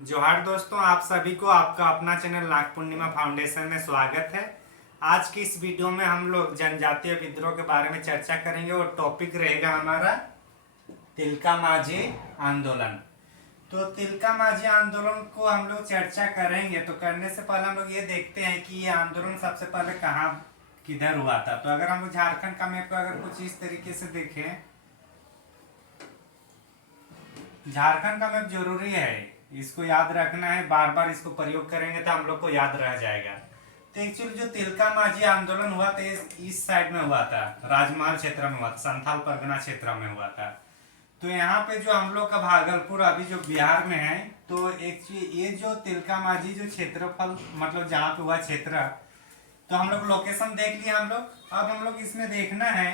जोहार दोस्तों, आप सभी को आपका अपना चैनल नाग पूर्णिमा फाउंडेशन में स्वागत है। आज की इस वीडियो में हम लोग जनजातीय विद्रोह के बारे में चर्चा करेंगे और टॉपिक रहेगा हमारा तिलका माझी आंदोलन। तो तिलका माझी आंदोलन को हम लोग चर्चा करेंगे। तो करने से पहले हम लोग ये देखते हैं कि ये आंदोलन सबसे पहले कहाँ किधर हुआ था। तो अगर हम लोग झारखंड का मैप को अगर कुछ इस तरीके से देखें, झारखंड का मैप जरूरी है, इसको याद रखना है, बार बार इसको प्रयोग करेंगे तो हम लोग को याद रह जाएगा। तो एक्चुअली जो तिलका माझी आंदोलन हुआ था इस साइड में हुआ था, राजमहल क्षेत्र में हुआ था, संथाल परगना क्षेत्र में हुआ था। तो यहाँ पे जो हम लोग का भागलपुर अभी जो बिहार में है, तो एक्चुअली ये जो तिलका माझी जो क्षेत्रफल मतलब जहाँ पे हुआ क्षेत्र, तो हम लोग लोकेशन देख लिया हम लोग। अब हम लोग इसमें देखना है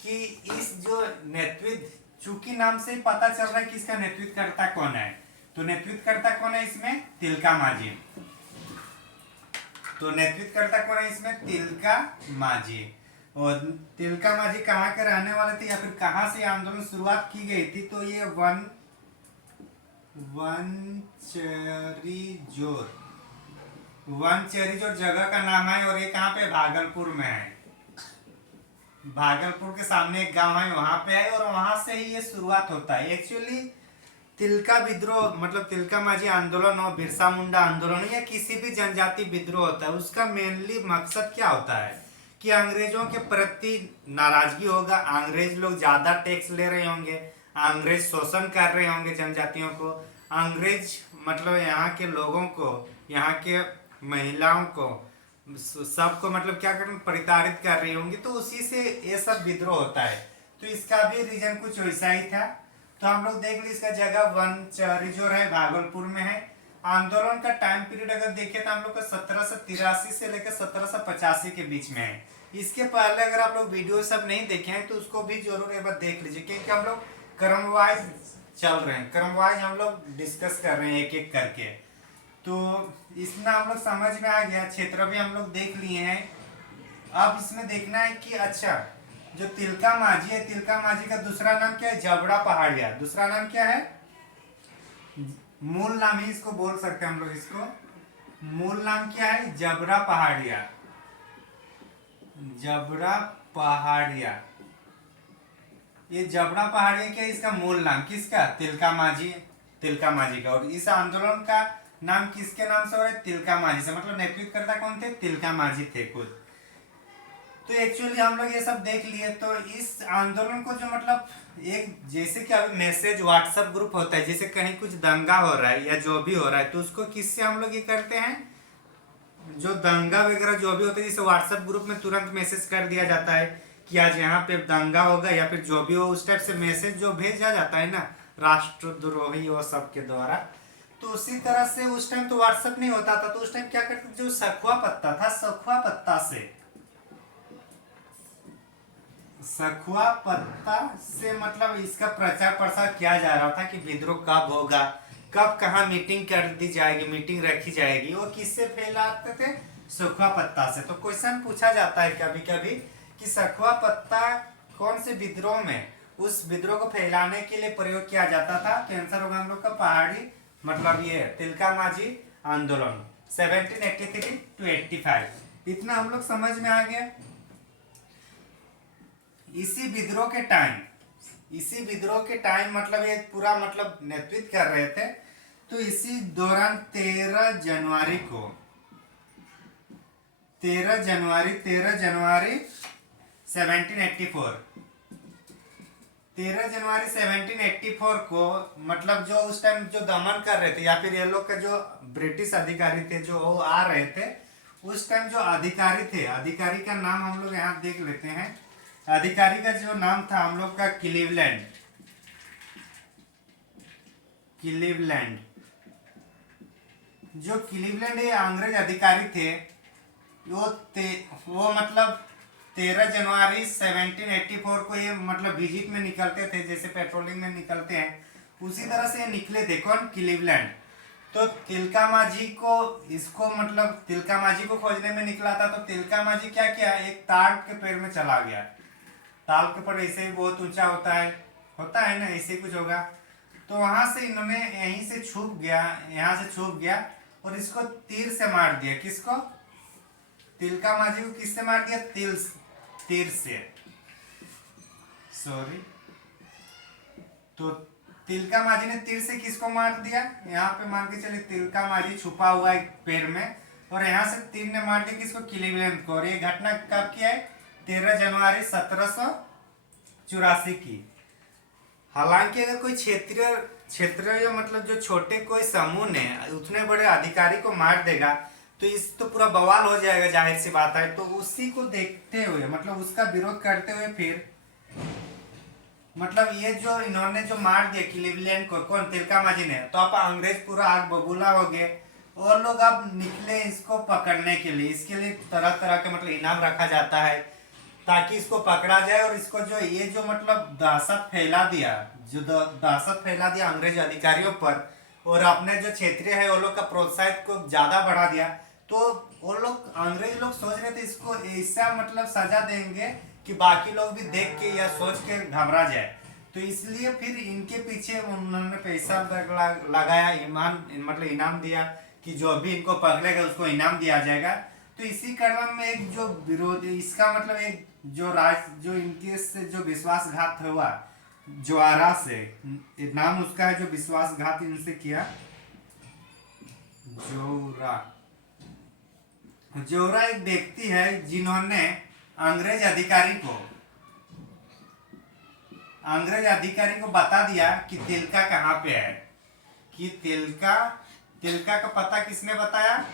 कि इस जो नेतृत्व, चूंकि नाम से ही पता चल रहा है कि इसका नेतृत्व करता कौन है, तो नेतृत्व करता कौन है इसमें? तिलका माझी। तो नेतृत्व करता कौन है इसमें? तिलका माझी। और तिलका माझी कहाँ के रहने वाले थे या फिर कहाँ से आंदोलन शुरुआत की गई थी? तो ये वनचरी जोर जगह का नाम है और ये कहाँ पे? भागलपुर में है। भागलपुर के सामने एक गांव है, वहां पे है और वहां से ही ये शुरुआत होता है। एक्चुअली तिलका विद्रोह मतलब तिलका माझी आंदोलन और बिरसा मुंडा आंदोलन या किसी भी जनजाति विद्रोह होता है, उसका मेनली मकसद क्या होता है कि अंग्रेजों के प्रति नाराजगी होगा, अंग्रेज लोग ज्यादा टैक्स ले रहे होंगे, अंग्रेज शोषण कर रहे होंगे जनजातियों को, अंग्रेज मतलब यहाँ के लोगों को, यहाँ के महिलाओं को, सबको मतलब क्या कर प्रताड़ित कर रही होंगी। तो उसी से ये सब विद्रोह होता है। तो इसका भी रीजन कुछ वैसा ही था। तो हम लोग देख ली इसका जगह वनचरी जो है भागलपुर में है। आंदोलन का टाइम पीरियड अगर देखें तो हम लोग का 1783 से लेकर 1785 के बीच में है। इसके पहले अगर आप लोग वीडियो सब नहीं देखे हैं तो उसको भी जरूर एक बार देख लीजिए, क्योंकि हम लोग क्रमवाइज चल रहे हैं, क्रमवाइज हम लोग डिस्कस कर रहे हैं एक एक करके। तो इसमें हम लोग समझ में आ गया, क्षेत्र भी हम लोग देख लिए हैं। अब इसमें देखना है कि अच्छा जो तिलका माझी है, तिलका माझी का दूसरा नाम क्या है? जबड़ा पहाड़िया। दूसरा नाम क्या है? मूल नाम ही इसको बोल सकते हैं हम लोग, इसको मूल नाम क्या है? जबड़ा पहाड़िया। जबड़ा पहाड़िया, ये जबड़ा पहाड़िया क्या है? इसका मूल नाम किसका? तिलका माझी, तिलका माझी का। और इस आंदोलन का नाम किसके नाम से हो रहा है? तिलका माझी से। मतलब नेतृत्व करता कौन थे? तिलका माझी थे खुद। तो एक्चुअली हम लोग ये सब देख लिए। तो इस आंदोलन को जो मतलब एक जैसे कि अभी मैसेज व्हाट्सएप ग्रुप होता है, जैसे कहीं कुछ दंगा हो रहा है या जो भी हो रहा है, तो उसको किससे हम लोग ये करते हैं? जो दंगा वगैरह जो भी होता है, जैसे व्हाट्सएप ग्रुप में तुरंत मैसेज कर दिया जाता है कि आज यहाँ पे दंगा होगा या फिर जो भी हो, उस टाइप से मैसेज जो भेजा जाता है ना राष्ट्रद्रोही वो सब के द्वारा। तो उसी तरह से उस टाइम तो व्हाट्सएप नहीं होता था, तो उस टाइम क्या करते थे? जो सखुआ पत्ता था, सखुआ पत्ता से मतलब इसका प्रचार प्रसार किया जा रहा था कि विद्रोह कब होगा, कब कहाँ मीटिंग कर दी जाएगी, मीटिंग रखी जाएगी। वो किससे फैलाते थे? सखुआ पत्ता से। तो क्वेश्चन पूछा जाता है कभी कभी कि सखुआ पत्ता कौन से विद्रोह में, उस विद्रोह को फैलाने के लिए प्रयोग किया जाता था? तो आंसर होगा हम लोग का पहाड़ी, मतलब ये तिलका माझी आंदोलन 1783 to 85। इतना हम लोग समझ में आ गया। इसी विद्रोह के टाइम मतलब ये पूरा मतलब नेतृत्व कर रहे थे। तो इसी दौरान 13 जनवरी 1784 13 जनवरी 1784 को मतलब जो उस टाइम जो दमन कर रहे थे या फिर ये लोग का जो ब्रिटिश अधिकारी थे जो वो आ रहे थे, उस टाइम जो अधिकारी थे, अधिकारी का नाम हम लोग यहाँ देख लेते हैं। अधिकारी का जो नाम था हम लोग का क्लीवलैंड। जो क्लीवलैंड ये अंग्रेज अधिकारी थे, वो मतलब 13 जनवरी 1784 को ये मतलब विजिट में निकलते थे, जैसे पेट्रोलिंग में निकलते हैं उसी तरह से ये निकले थे। कौन? क्लीवलैंड। तो तिलका माझी को इसको मतलब तिलका माझी को खोजने में निकला था। तो तिलका माझी क्या किया? एक ताड़ के पेड़ में चला गया। ताल के ऊपर ऐसे ही बहुत ऊंचा होता है ना, ऐसे ही कुछ होगा। तो वहां से इन्होंने यहीं से छुप गया, यहाँ से छुप गया और इसको तीर से मार दिया। किसको? तिलका माझी को किससे मार दिया? तीर से, सॉरी। तो तिलका माझी ने तीर से किसको मार दिया? यहाँ पे मान के चले तिलका माझी छुपा हुआ है पेड़ में, और यहाँ से तीर ने मार दिया किसको? क्लीवलैंड को। और ये घटना कब की है? 13 जनवरी 1784 की। हालांकि अगर कोई क्षेत्रीय मतलब जो छोटे कोई समूह ने उतने बड़े अधिकारी को मार देगा तो इस तो पूरा बवाल हो जाएगा, जाहिर सी बात है। तो उसी को देखते हुए मतलब उसका विरोध करते हुए फिर मतलब ये जो इन्होंने जो मार दिया क्लीवलैंड को, कौन? तिलका माझी ने। तो अब अंग्रेज पूरा आग बबूला हो गए और लोग अब निकले इसको पकड़ने के लिए। इसके लिए तरह तरह के मतलब इनाम रखा जाता है ताकि इसको पकड़ा जाए। और इसको जो ये जो मतलब दहशत फैला दिया, जो दहशत फैला दिया अंग्रेज अधिकारियों पर, और अपने जो क्षेत्रीय है वो लोग का प्रोत्साहित को ज्यादा बढ़ा दिया। तो वो लोग अंग्रेज लोग सोच रहे थे इसको ऐसा मतलब सजा देंगे कि बाकी लोग भी देख के या सोच के घबरा जाए। तो इसलिए फिर इनके पीछे उन्होंने पैसा लगाया, मतलब इनाम दिया कि जो भी इनको पकड़ेगा उसको इनाम दिया जाएगा। तो इसी क्रम में एक जो विरोध, इसका मतलब एक जो इनके से जो विश्वासघात हुआ ज्वारा से, नाम उसका है जो विश्वासघात इनसे किया, जोरा एक व्यक्ति है जिन्होंने अंग्रेज अधिकारी को बता दिया कि तिलका कहाँ पे है। कि तिलका का पता किसने बताया?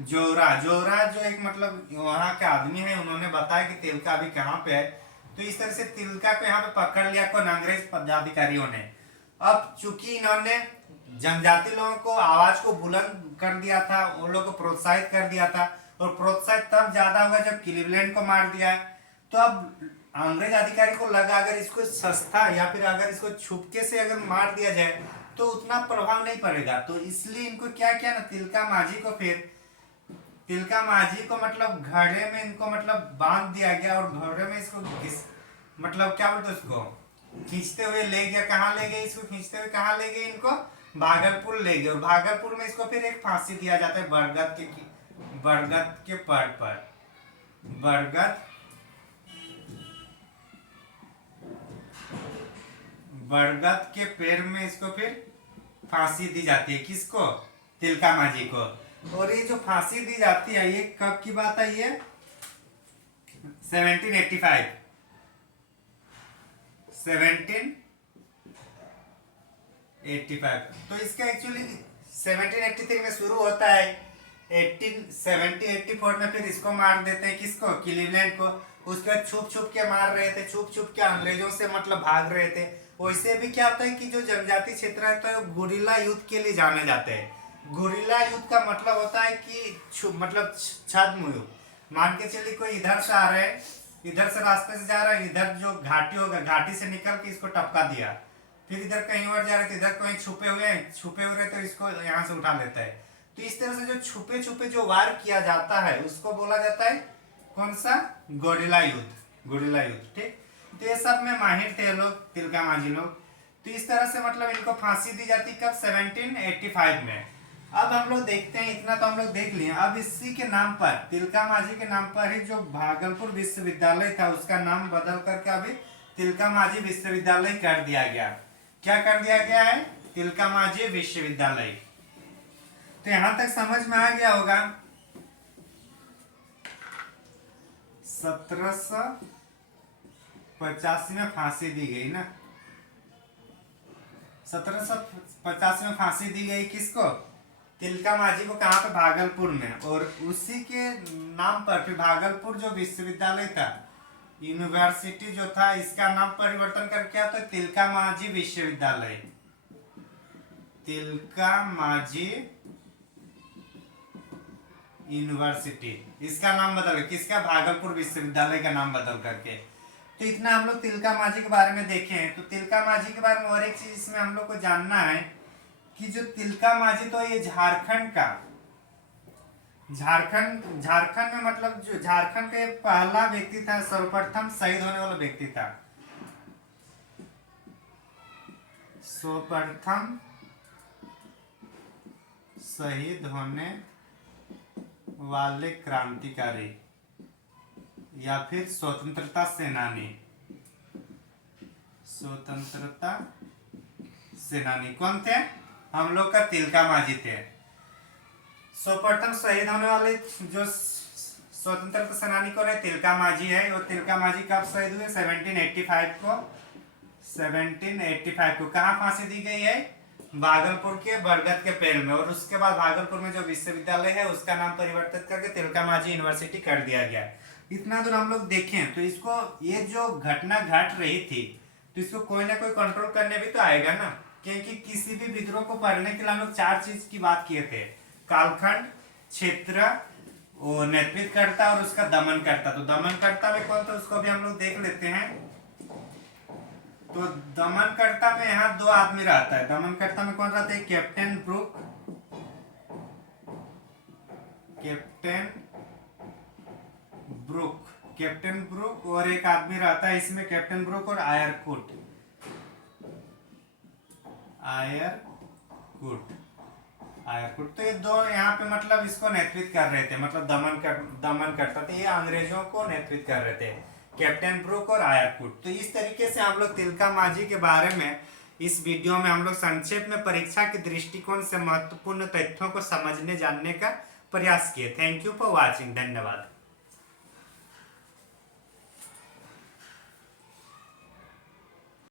जोरा जो एक मतलब वहां के आदमी है, उन्होंने बताया कि तिलका अभी कहाँ पे है। तो इस तरह से तिलका को यहाँ पे पकड़ लिया कौन? अंग्रेज पदाधिकारियों ने। अब चूंकि इन्होंने जनजाति लोगों को आवाज को बुलंद कर दिया था, उन लोगों को प्रोत्साहित कर दिया था, और प्रोत्साहित तब ज्यादा होगा जब क्लीवलैंड को मार दिया। तो अब अंग्रेज अधिकारी को लगा अगर इसको सस्ता या फिर अगर इसको छुपके से अगर मार दिया जाए तो उतना प्रभाव नहीं पड़ेगा। तो इसलिए इनको क्या किया ना, तिलका माझी को मतलब घड़े में इनको मतलब बांध दिया गया, और घड़े में इसको मतलब क्या बोलते उसको खींचते हुए ले गया। कहाँ ले गए इसको? खींचते हुए कहाँ ले गए इनको? भागलपुर ले गए। और भागलपुर में इसको फिर एक फांसी दिया जाता है बरगद के पेड़ पर। बरगद के पेड़ में इसको फिर फांसी दी जाती है। किसको? तिलका माझी को। और ये जो फांसी दी जाती है ये कब की बात है? ये 1785 तो इसका एक्चुअली 1783 में शुरू होता है। 1884 में फिर इसको मार देते हैं। किसको? क्लीवलैंड को। उसके बाद छुप के मार रहे थे, छुप के अंग्रेजों से मतलब भाग रहे थे। वैसे भी क्या होता है कि जो जनजाति क्षेत्र है तो गुरिल्ला युद्ध के लिए जाने जाते हैं। गुरिल्ला युद्ध का मतलब होता है कि मतलब छद्म युद्ध। मान के चलिए कोई इधर से आ रहे हैं, इधर से रास्ते से जा रहा है, इधर जो घाटी होगा घाटी से निकल के इसको टपका दिया, फिर इधर कहीं और जा रहे थे, इधर कहीं छुपे हुए तो इसको यहाँ से उठा लेता है। तो इस तरह से जो छुपे जो वार किया जाता है उसको बोला जाता है कौन सा? गुरिल्ला युद्ध। ठीक। तो ये सब में माहिर थे लोग, तिलका माझी लोग। तो इस तरह से मतलब इनको फांसी दी जाती कब? 1785 में। अब हम लोग देखते हैं, इतना तो हम लोग देख लिए। अब इसी के नाम पर, तिलका माझी के नाम पर ही जो भागलपुर विश्वविद्यालय था उसका नाम बदल करके अभी तिलका माझी विश्वविद्यालय कर दिया गया। क्या कर दिया गया है? तिलका माझी विश्वविद्यालय। तो यहां तक समझ में आ गया होगा। 1785 में फांसी दी गई ना, 1785 में फांसी दी गई। किसको? तिलका माझी को। कहाँ पे? भागलपुर में। और उसी के नाम पर फिर भागलपुर जो विश्वविद्यालय था, यूनिवर्सिटी जो था, इसका नाम परिवर्तन करके क्या होता है? तिलका माझी विश्वविद्यालय। तिलका माझी यूनिवर्सिटी, इसका नाम बदल, किसका? भागलपुर विश्वविद्यालय का नाम बदल करके। तो इतना हम लोग तिलका माझी के बारे में देखे हैं। तो तिलका माझी के बारे में और एक चीज इसमें हम लोग को जानना है कि जो तिलका माझी तो ये झारखंड में मतलब जो झारखंड का पहला व्यक्ति था, सर्वप्रथम शहीद होने वाला व्यक्ति था। सर्वप्रथम शहीद होने वाले क्रांतिकारी या फिर स्वतंत्रता सेनानी। स्वतंत्रता सेनानी कौन थे? हम लोग का तिलका मांझी थे। सर्वप्रथम शहीद होने वाले जो स्वतंत्रता सेनानी कौन है? तिलका मांझी है। वो तिलका मांझी कब शहीद हुए? 1785 को। 1785 को कहाँ फांसी दी गई है? भागलपुर के बरगद के पेड़ में। और उसके बाद भागलपुर में जो विश्वविद्यालय है उसका नाम परिवर्तित करके तिलका मांझी यूनिवर्सिटी कर दिया गया। इतना दूर हम लोग देखें तो इसको, ये जो घटना घट रही थी तो इसको कोई ना कोई कंट्रोल करने भी तो आएगा ना, क्योंकि किसी भी विद्रोह को पढ़ने के लिए हम लोग 4 चीज की बात किए थे: कालखंड, क्षेत्र, वो नेतृत्वकर्ता और उसका दमनकर्ता। तो दमनकर्ता में कौन था उसको भी हम लोग देख लेते हैं। तो दमनकर्ता में यहाँ 2 आदमी रहता है। दमनकर्ता में कौन रहता है? कैप्टन ब्रुक, कैप्टन ब्रुक और एक आदमी रहता है इसमें कैप्टन ब्रुक और आयरकुट। तो ये 2 यहाँ पे मतलब इसको नेतृत्व कर रहे थे, मतलब दमन करता थे। ये अंग्रेजों को नेतृत्व कर रहे थे, कैप्टन ब्रुक और आयरकुट। तो इस तरीके से हम लोग तिलका मांझी के बारे में इस वीडियो में हम लोग संक्षेप में परीक्षा के दृष्टिकोण से महत्वपूर्ण तथ्यों को समझने जानने का प्रयास किए। Thank you for watching. धन्यवाद।